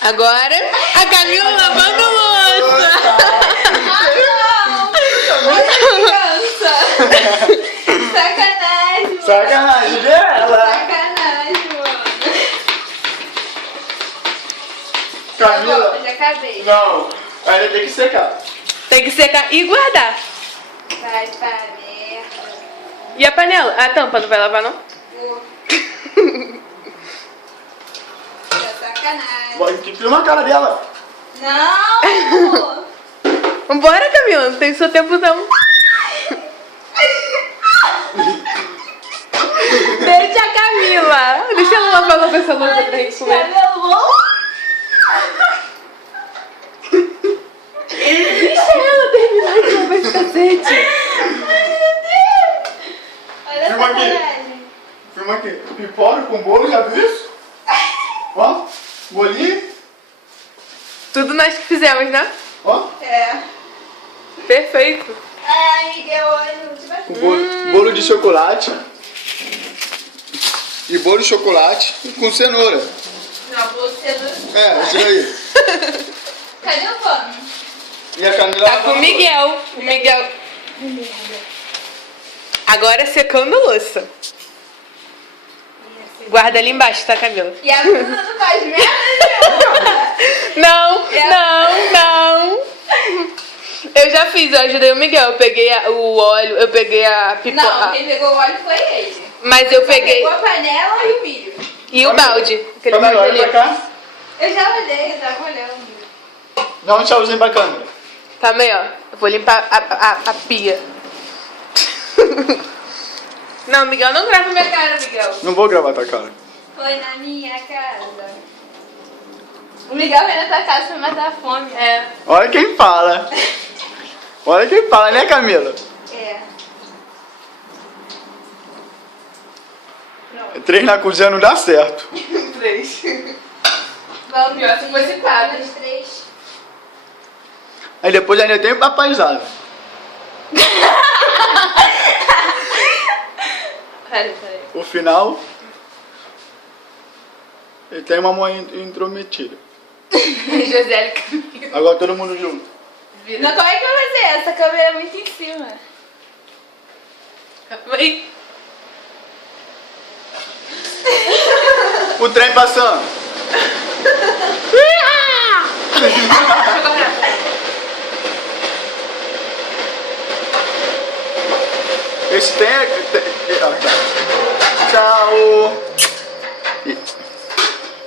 Agora, a Camila lavando louça. Criança. Sacanagem, mano. Sacanagem dela. Sacanagem, mano. Camila. Eu já acabei. Não, ainda tem que secar. Tem que secar e guardar. Vai pra merda. E a panela? A tampa não vai lavar, não? Vou. É sacanagem. Tem que filmar a cara dela. Não! Vambora, Camila. Não tem seu tempo, não. Deixa a Camila. Deixa ela lavar logo essa louça pra gente comer. Deixa ela terminar de lavar esse cacete. Olha a Filma aqui. sacanagem. Filma aqui. Pipoca com bolo, já viu isso? Ó, bolinho. Tudo nós que fizemos, né? Ó, É. Perfeito. Ai, Miguel, olha, não te com bolo de chocolate. E bolo de chocolate com cenoura. Não, você não... É, isso aí. Cadê o pano? E a Camila Tá com o Miguel. O Miguel. Agora secando a louça. Guarda ali embaixo, tá, Camila? E a Bruna não faz merda nenhuma. Não, não, não. Eu já fiz, eu ajudei o Miguel. Eu peguei o óleo, eu peguei a Não, pipoca. quem pegou o óleo foi ele. Mas eu peguei. Pegou a panela e o milho. E o balde. Aquele Camila, balde olha ali. pra cá. Eu já olhei, eu tava olhando. Dá um tchauzinho pra câmera. Calma aí, ó. Eu vou limpar a pia. Não, Miguel, não grava minha cara, Miguel. Não vou gravar tua cara. Foi na minha casa. O Miguel veio na tua casa pra matar a fome. É. Olha quem fala. Olha quem fala, né, Camila? É. 3 na cozinha não dá certo. 3. Vamos, Pior se fosse 4. 3. Aí depois ainda tem a paisada. Peraí. O final. Ele tem uma mãe intrometida. José Camila. Agora todo mundo junto. Não, como é que eu vou fazer? Essa câmera é muito em cima. Vai. O trem passando. Esse tem. Ah, tá. Tchau.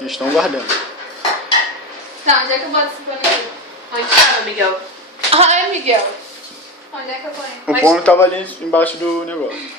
Estão guardando. Tá, onde é que eu boto esse pano aqui? Onde estava, Miguel? Ai, Miguel. Onde é que eu ponho? O pano tava ali embaixo do negócio.